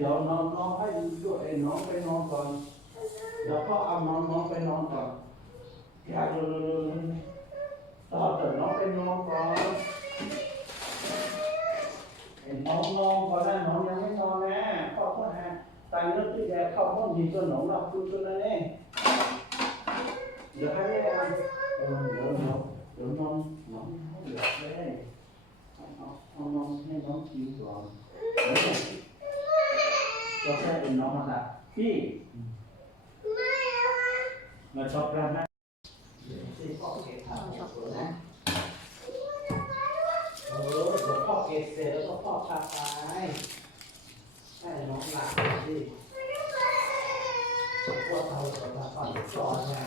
เดี๋ยวน้องน้องให้ด้วยไอ้น้องไปนอนก่อนเดี๋ยวพ่อเอาน้องน้องไปนอนก่อนอยากเร็วๆๆต่อเดี๋ยวน้องไปนอนก่อนเห็นน้องนอนก่อนนะน้องยังไม่นอนนะพ่อพ่อฮะตายนึกที่แกเข้าห้องดีจนหนองหลับคุณจนนั่นเองเดี๋ยวให้แม่เอาเออเดี๋ยวน้องเดี๋ยวน้องน้องให้หลับเลยเอาเอาเอาน้องให้น้องกินก่อน เดี๋ยวก็แค่เป็นน้องมาละพี่มาชอบกันนะเดี๋ยวสิพ่อเก็บทางชอบนะเออเดี๋ยวพ่อเก็บเสร็จแล้วก็พ่อพาไปให้น้องหลับสิพวกเราจะมาก่อนสอนนะ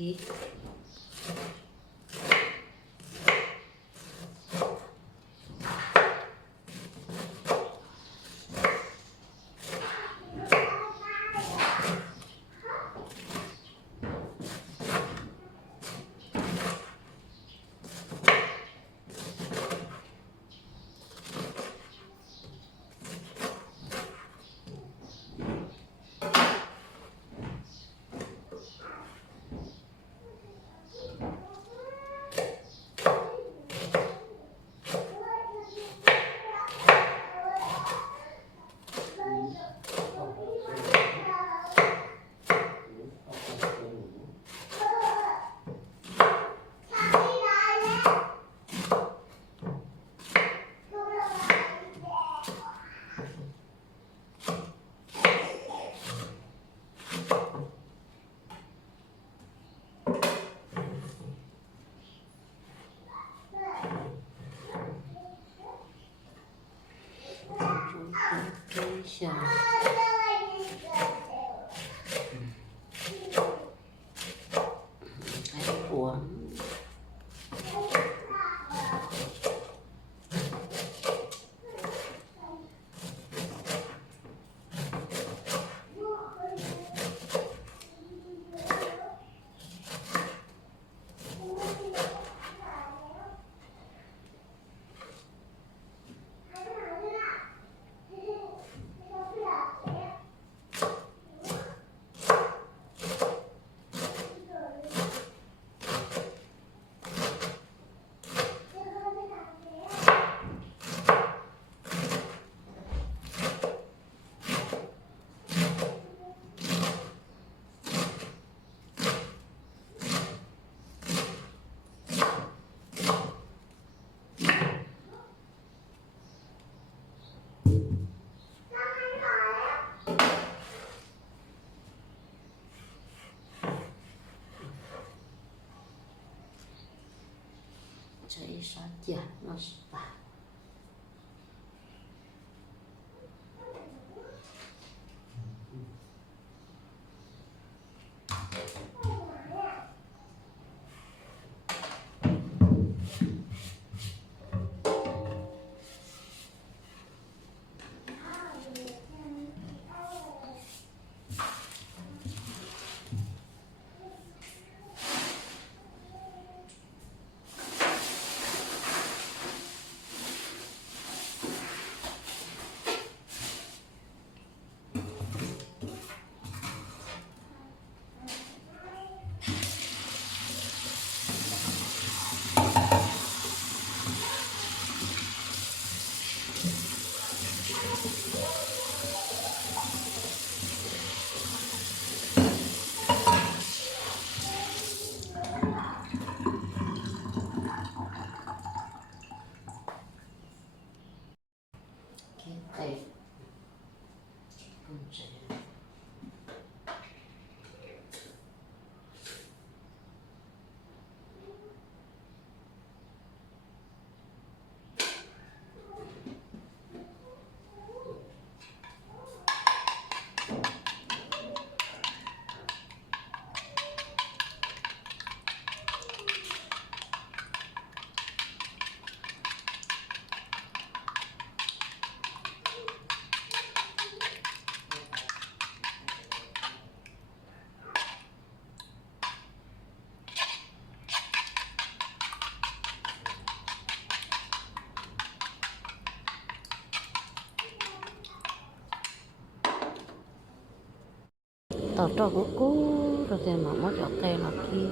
题じ。这一双脚二十八 tao cho cũng cố rồi thì mà mất giọt tay nó kia.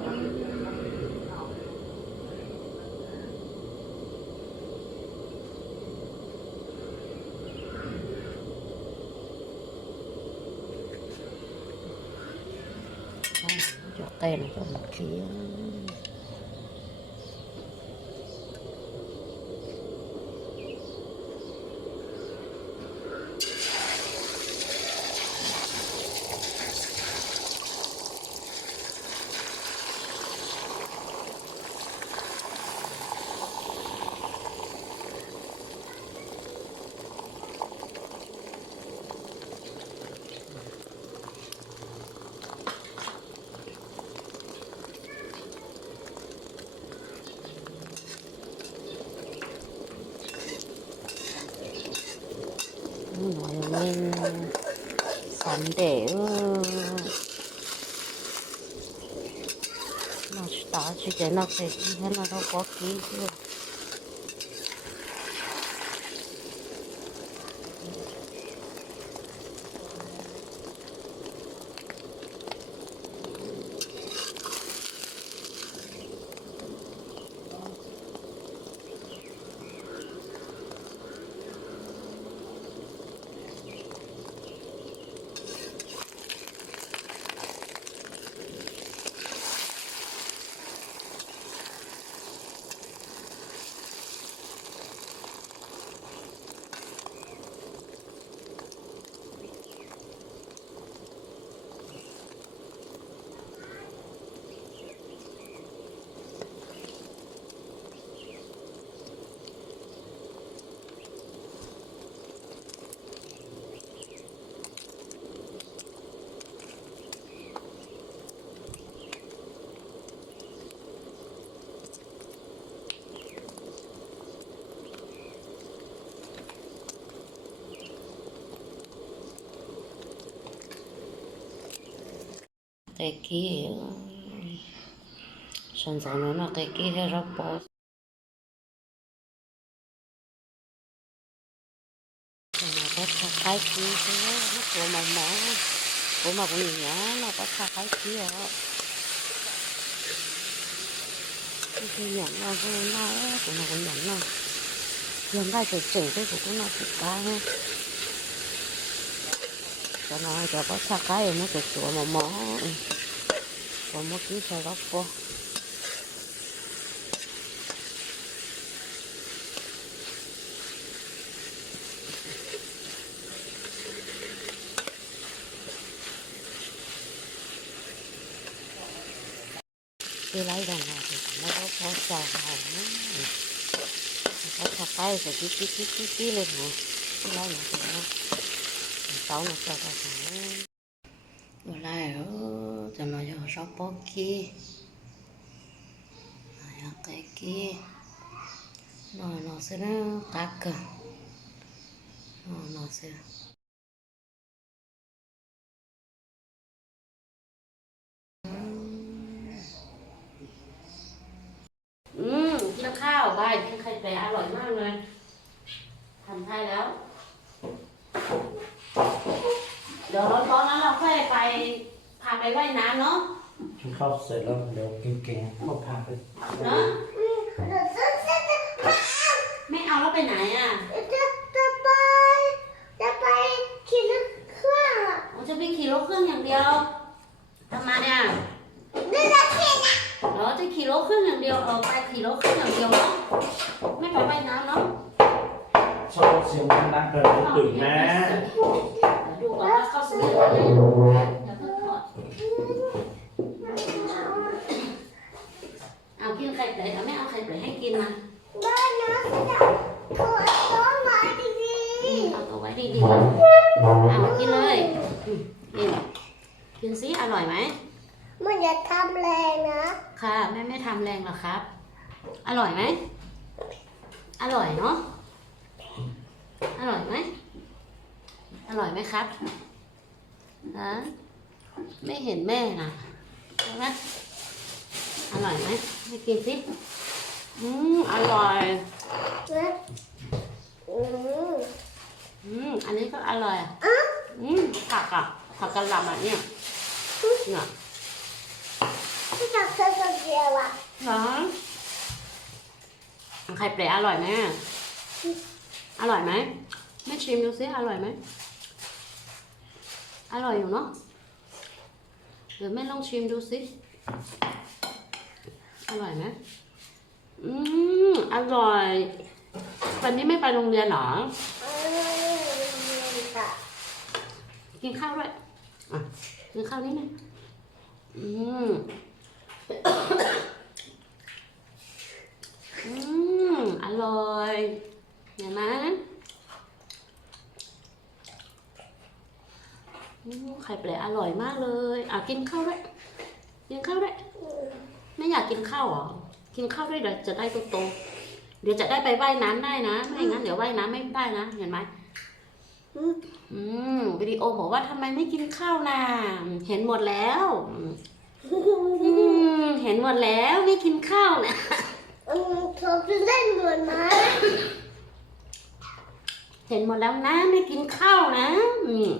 Cho tay nó cho một kia. แต่นอกแต่ที่ให้เราเรากกินเพื่อ Rồi mà có thằng cái kia thế nó của mà mỏ của mà cũng nhìn nhá nó có thằng cái kia đó cái nhận nó cũng nó của nó cũng nhận nó hiện tại thì chỉnh cái của cũng nó chỉ cái ha cho nó cho có thằng cái nó cái của mà mỏ còn một cái sao đó po đi lấy đàn nào thì nó có có sò hồng á có thằng cái phải kí kí kí kí kí lên nè cái lấy nó thì nó tao nó cho tao hồng vừa lại ở cho nó cho sắp bó kia này cái kia nó nó sẽ nó cắt cơ nó nó sẽ อืมกินข้าวไปกินไข่ไก่อร่อยมากเลยทำได้แล้วเดี๋ยวร้อนๆนั้นเราค่อยไปพาไปว่ายน้ำเนาะกินข้าวเสร็จแล้วเดี๋ยวกินเก่งก็พาไปเนาะไม่เอาแล้วไปไหนอะจะจะไปจะไปขี่รถเครื่องผมจะไปขี่รถเครื่องอย่างเดียวทำไมเนี่ยนี่จะขี่นะเราจะขี่รถเครื่องอย่างเดียวเออไปขี่รถเครื่องอย่างเดียวเนาะไม่ไปว่ายน้ำเนาะชอบเสียงดังๆเกิดตื่นนะ เดี๋ยวดูก่อนว่าเข้าสเดือนอะไรเดี๋ยวเพิ่งถอดเอากินไข่ไก่แต่ไม่เอาไข่ไก่ให้กินนะ บ้านน้องจะถอดต้นไม้ดี อืมเอาตัวไว้ดีๆเอากินเลยอืมกินกินซิอร่อยไหม ๆมันจะทำแรงนะ ค่ะแม่ไม่ทำแรงหรอกครับ อร่อยไหมอร่อยเนาะอร่อยไหมอร่อยไหมครับฮะไม่เห็นแม่นะใช่ไหมอร่อยไหมไม่กินสิอืมอร่อย นะอืม อืมอันนี้ก็อร่อยอะ อะ อืมผักอะผักกะหล่ำอะเนี่ยเนี่ย ที่จับเธอ คนเดียวอะหรอไข่เปรย์อร่อยไหมอะอร่อยไหมแม่ชิมดูซิอร่อยไหมอร่อยอยู่เนาะเดี๋ยวแม่ลองชิมดูสิอร่อยไหมอืมอร่อย วันนี้ไม่ไปโรงเรียนหรอกินข้าวด้วยอะกินข้าวนิดนึงอืม อืมอร่อยเห็นไหมไข่เปลอร่อยมากเลยอะกินข้าวด้วยกินข้าวด้วยไม่อยากกินข้าวหรอกินข้าวด้วยเดี๋ยวจะได้โตๆเดี๋ยวจะได้ไปว่ายน้ำได้นะไม่งั้นเดี๋ยวว่ายน้ำไม่ได้นะเห็นไหมอืมอืมวิดีโอบอกว่าทำไมไม่กินข้าวนะเห็นหมดแล้ว อืมเห็นหมดแล้วไม่กินข้าวนะอืมเธอจะเล่นเหมือนไหมเห็นหมดแล้วนะไม่กินข้าวนะอืม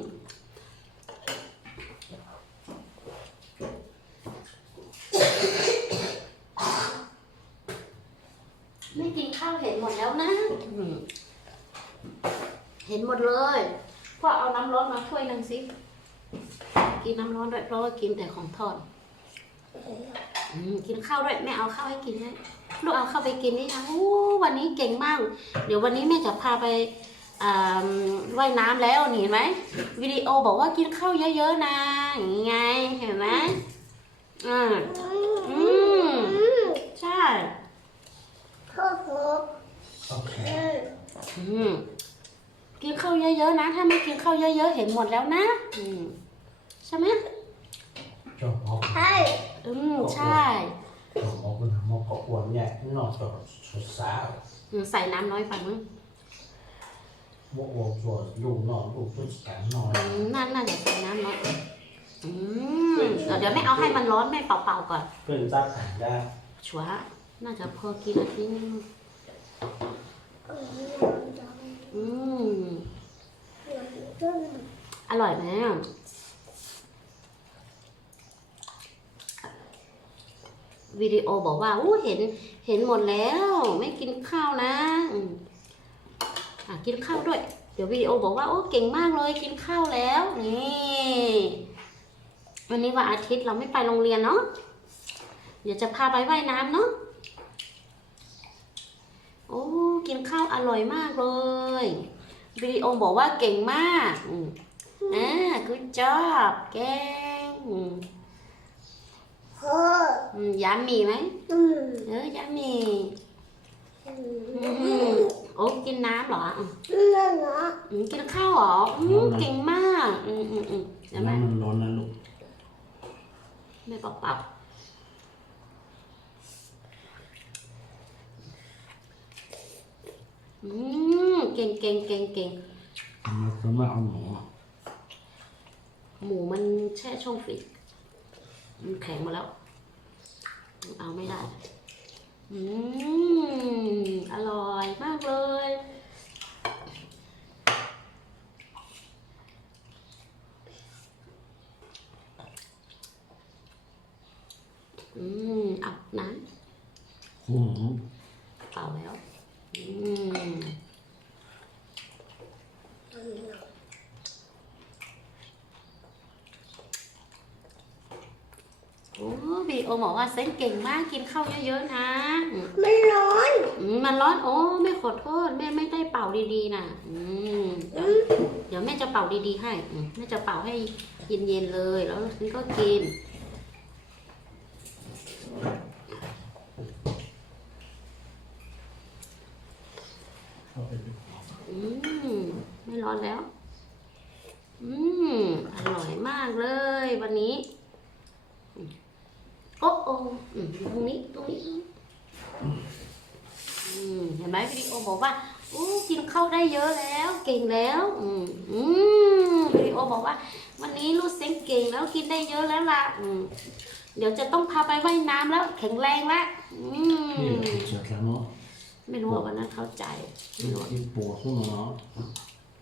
ไม่กินข้าวเห็นหมดแล้วนะอืมเห็นหมดเลยพ่อเอาน้ำร้อนมาถ้วยหนึงสิ กินน้ำร้อนด้วยเพราะว่ากินแต่ของทอด อืมกินข้าวด้วยแม่เอาข้าวให้กินให้ลูกเอาข้าวไปกินนี่ยังโอ้วันนี้เก่งมาก เดี๋ยววันนี้แม่จะพาไปอ่าว่ายน้ำแล้วนี่เห็นไหมวิดีโอบอกว่ากินข้าวเยอะๆนะอย่างงี้ไงเห็นไหมอ่าอืมอืมใช่โทษโทษโอเคอืมอืมกินข้าวเยอะๆนะ ถ้าไม่กินข้าวเยอะๆเห็นหมดแล้วนะ อืมใช่ไหมจบออกใช่ อืมใช่จบออกมันมอกอวนใหญ่นอกจากสดสาวอืมใส่น้ำน้อยไปมั้งมอกอวนส่วนลูกนอนลูกผู้จัดการนอนอืมน่าน่าจะใส่น้ำน้อยอืมเดี๋ยวเดี๋ยวไม่เอาให้มันร้อนไม่เป่าๆก่อนเป็นจักขันได้ชัวร์น่าจะพอกินอาทิตย์นึงอืมอร่อยไหม วิดีโอบอกว่าอู้เห็นเห็นหมดแล้ว ไม่กินข้าวนะอะกินข้าวด้วย เดี๋ยววิดีโอบอกว่าโอ้เก่งมากเลยกินข้าวแล้วนี่วันนี้วันอาทิตย์เราไม่ไปโรงเรียนเนาะเดี๋ยวจะพาไปว่ายน้ำเนาะโอ้กินข้าวอร่อยมากเลยวิดีโอบอกว่าเก่งมากอืมอ่า good job เก่ง พ่ออืมยามีไหมอืมเออยามีอืมโอ้กินน้ำเหรออืมนั่นเหรออืมกินข้าวเหรออืมเก่งมากอืมอืมอืมเดี๋ยวแม่น้ำมันร้อนนะลูกแม่เป่าๆอืมเก่งเก่งเก่งเก่งมันจะไม่เอาหมูหมูมันแช่ช่องฟรีซ มันแข็งหมาแล้ว เอาไม่ได้ อืม อร่อยมากเลย อืมเอาน้อืมำเปล่าแล้ว อืม โอ้ บีโอบอกว่าเซนเก่งมากกินข้าวเยอะๆนะอืมมันร้อนอืมมันร้อนโอ้แม่ขอโทษแม่ไม่ได้เป่าดีๆนะอืมเดี๋ยวเดี๋ยวแม่จะเป่าดีๆให้อืมแม่จะเป่าให้เย็นๆเลย แล้วฉันก็กิน เอาไปดู อืมไม่ร้อนแล้ว อืมอร่อยมากเลย วันนี้อืมโอ้โอ้อืมตรงนี้ตรงนี้อืมเห็นไหมวิดีโอบอกว่าโอ้กินข้าวได้เยอะแล้ว เก่งแล้ว อืมอืม วิดีโอบอกว่า วันนี้ลูกเซ็งเก่งแล้วกินได้เยอะแล้วล่ะอืมเดี๋ยวจะต้องพาไปว่ายน้ำแล้ว แข็งแรงแล้วอืนี่มเสร็จแล้วเนาะไม่รู้ว่าวันนั้นเข้าใจไม่รู้ว่าที่ปวดขึ้นมาเนาะ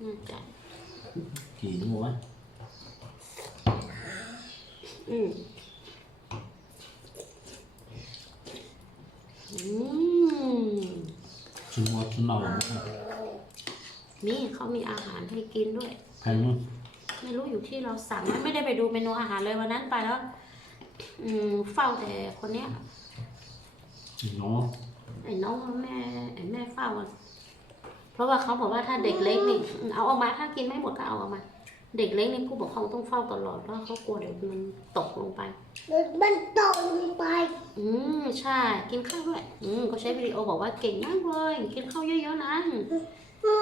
น่าจะกี่ชั่วโมงวะอืมอืมชั่วโมงชั่วโมงนี่เขามีอาหารให้กินด้วยแพงมั้ย ไม่รู้อยู่ที่เราสั่งไหมไม่ได้ไปดูเมนูอาหารเลยวันนั้นไปแล้ว อืมเฝ้าแต่คนเนี้ยเนาะไอ้น้องแม่ไอ้แม่เฝ้าอะเพราะว่าเขาบอกว่าถ้าเด็กเล็กนี่เอาออกมาถ้ากินไม่หมดก็เอาออกมา เด็กเล็กนี่ผู้ปกครองต้องเฝ้าตลอดเพราะเขากลัวเดี๋ยวมันตกลงไป มันตกลงไป อืมใช่ กินข้าวด้วย อืมก็ใช้วิดีโอบอกว่าเก่งมากเลย กินข้าวเยอะๆนะอื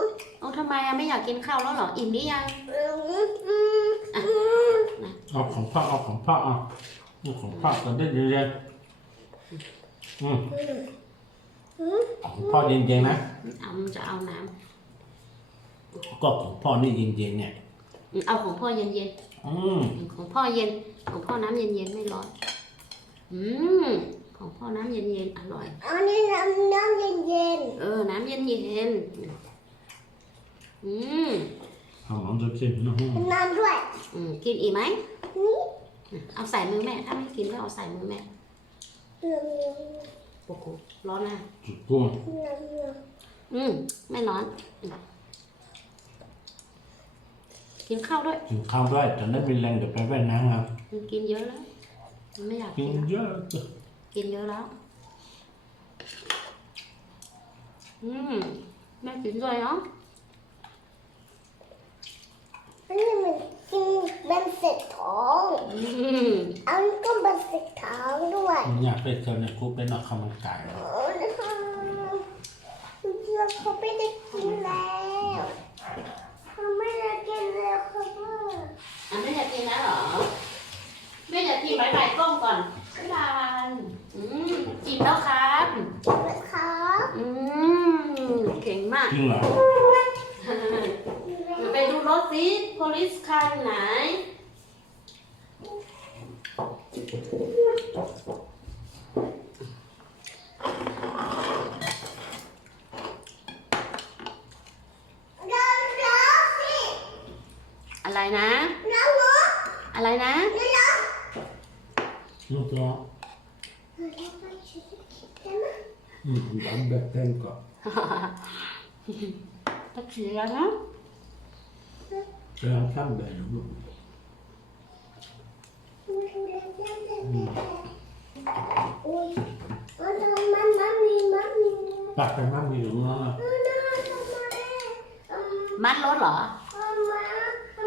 ม เอาทำไมอะไม่อยากกินข้าวแล้วเหรอ อิ่มหรือยังอืมอืมอืมเอาของพ่อเอาของพ่อเอาเอาของพ่อจะได้เย็นๆอืมอืมของพ่อเย็นๆนะ เอามันจะเอาน้ก็ของพ่อนี่เย็นๆเนี่ยำอืมเอาของพ่อเย็นอืมๆอืมของพ่อเย็น ของพ่อน้ำเย็นๆไม่ร้อน อืมของพ่อน้ำเย็นๆอร่อยอันนี้น้ำน้ำเย็นเย็นเออ น้ำเย็นๆอืมเอาหมอนจะกินนะฮะๆน้ำด้วย อืมกินอีกไหมนี่อืมเอาใส่มือแม่ ถ้าไม่กินก็เอาใส่มือแม่น้โอ้โหร้อนนะจุดกุ้งำน้ำน้อืมไม่ร้อนอืมกินข้าวด้วย กินข้าวด้วยจะได้มีแรงเดี๋ยวไปว่ายน้ำครับมันกินเยอะแล้วมันไม่อยากกิกินนแล้วเยอะ กินเยอะแล้ว อืมแม่กินด้วยเนาะำ อันนี้มันกินเป็นเศษทองอืมอันนี้ก็เป็นเศษทองด้วยอยากไปเจอในคุกเป็นนักข้าวมันไก่โอ้ยนะคะเราเขาไม่ได้กินแล้วเขาไม่ได้กินแล้วค่ะพ่ออะไม่อยากกินแล้วเหรอ ไม่อยากกินบายบายกล้องก่อนบ๊ายบายอืมกินแล้วครับครับ อืมเก่งมาก จริงเหรอ เดี๋ยวไปดูรถสิ police car อยู่ไหน เราเราสิ อะไรนะ เราเนาะ อะไรนะ เรา Nu tar เราไปชิคใช่ไหม mm, den betänker. ตะเกียบนะ Jag kan det ju. ดูดูแลแม่แม่แม่โอ้ยมันมันมันมีมันมี Pappa är mamma i rummet. มันน่าทำไมอืมมัดรถเหรอ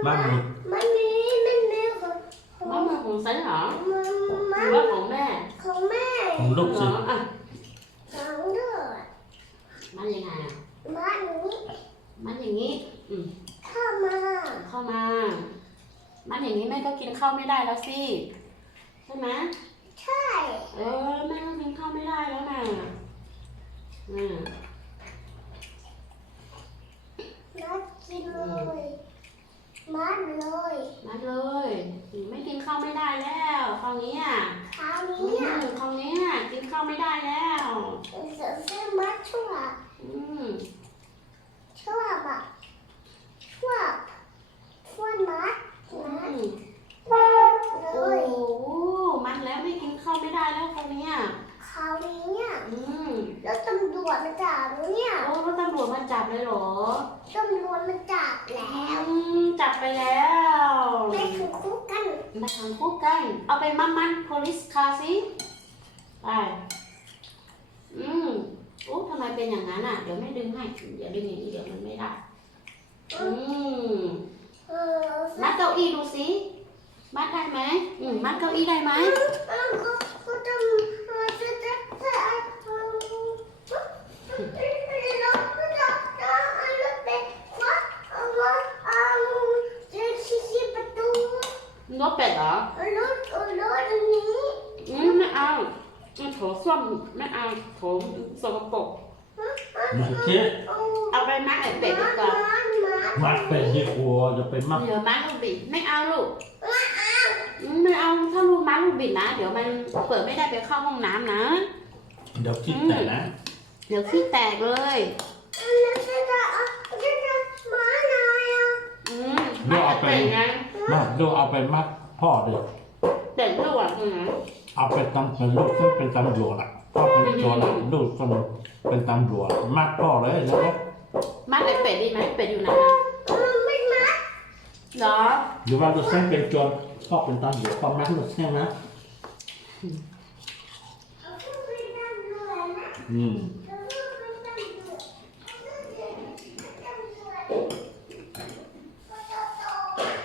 มันมีมันมีมันมีของของมัดมือของฉันเหรอมันหมัรืนอว่าของแม่ของแม่ Hon เหร luktar. ออะ ของเด้อ มัดยังไงอะ มันนี้ มัดอย่างนี้ อืม เข้ามา เข้ามา มัดอย่างนี้แม่ก็กินข้าวไม่ได้ แล้วสิ ใช่ไหมใช่เออแม่ก็กินข้าวไม่ได้แล้วนะอืมมัดกินเลยมัดเลยมัดเลยไม่กินข้าวไม่ได้แล้วคราวนี้อะคราวอืนี้มคราวนี้อะกินข้าวไม่ได้แล้วจะซื้อมัดชั่วอืม ชั่วบะชั่วชั่วมัด อื มัด ม เล โอ้ ย โหมัดแล้วไม่กินข้าวไม่ได้แล้วคราวนี้อะ คราวนี้เนี่ย อืม แล้วตำรวจมาจับหนูเนี่ย โอ้แล้วตำรวจมาจับเลยเหรอ ตำรวจมาจับแล้ว อืมจับไปแล้ว ไปถึงคุกกัน มาทำคุกกัน เอาไปมัดมัด police car สิไปอืมโอ้ทำไมเป็นอย่างนั้นอะ เดี๋ยวไม่ดึงให้อย่าดึงอย่างนี้เดี๋ยวมันไม่ได้ อืมเอมัดเก้าอี้ดูสิมัดได้ไหมอืมมัดเก้าอี้ได้ไหมเออก็ก็จะเออจะจะจะเออเราก็จะจะเอารถไปควักเอาว่าเอาจะชี้ประตู นกเป็ดเหรอ เอารถเอารถอันนี้ อืมไม่เอาอืมโถส้วมไม่เอาโถสกปรก Mycket. เอาเอาไปมัดไอ้เป็ดดีมัดกว่ามัดมัด Mappe, det går. Jag blir mappe. เดี๋ยวมัดลูกบิดไม่เอาลูกอืมไม่เอาถ้าลูกมัดลูกบิดนะ เดี๋ยวมันเปิดไม่ได้ไปเข้าห้องน้ำนะ Jag tittar där. เดี๋ยวขี้แตกเลยแล้วจะจะเอาจะจะมาไหนอะอืมมัดไอ้เป็ดไง Ma, då har jag mapp på det. เป็ดลูกอะอืมเอาไปตำเป็นลูกซึ่งเป็นตำรวจอะ พ่อเป็นโจรอะลูกคนเป็นตำรวจมัดพ่อเลยแล้วก็มัดไอ้เป็ดดีไหมเป็ดอยู่ไหนอะเออไม่มัดเหรออยู่ว่าตัวเส้นเป็นโจรพ่อเป็นตำรวจพ่อมัดหมดใช่ไหมเอาขึ้นไปนั่งด้วยนะอืมเอาขึ้นไปนั่งด้วยเอาขึ้นไปนั่งด้วยเอาโตๆ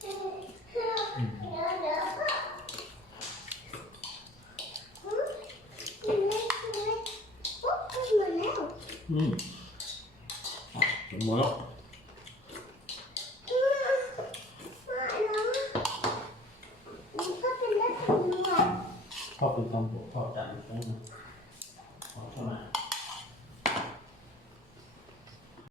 เดี๋ยวเดี๋ยวอืมเล็กเล็กปุ๊บขึ้นมาแล้ว อืมอะหมดแล้วอืมมาแล้วมันก็เป็นเล็กตำรวจพ่อเป็นตำรวจพ่อจับใช่ไหมพ่อใช่ไหม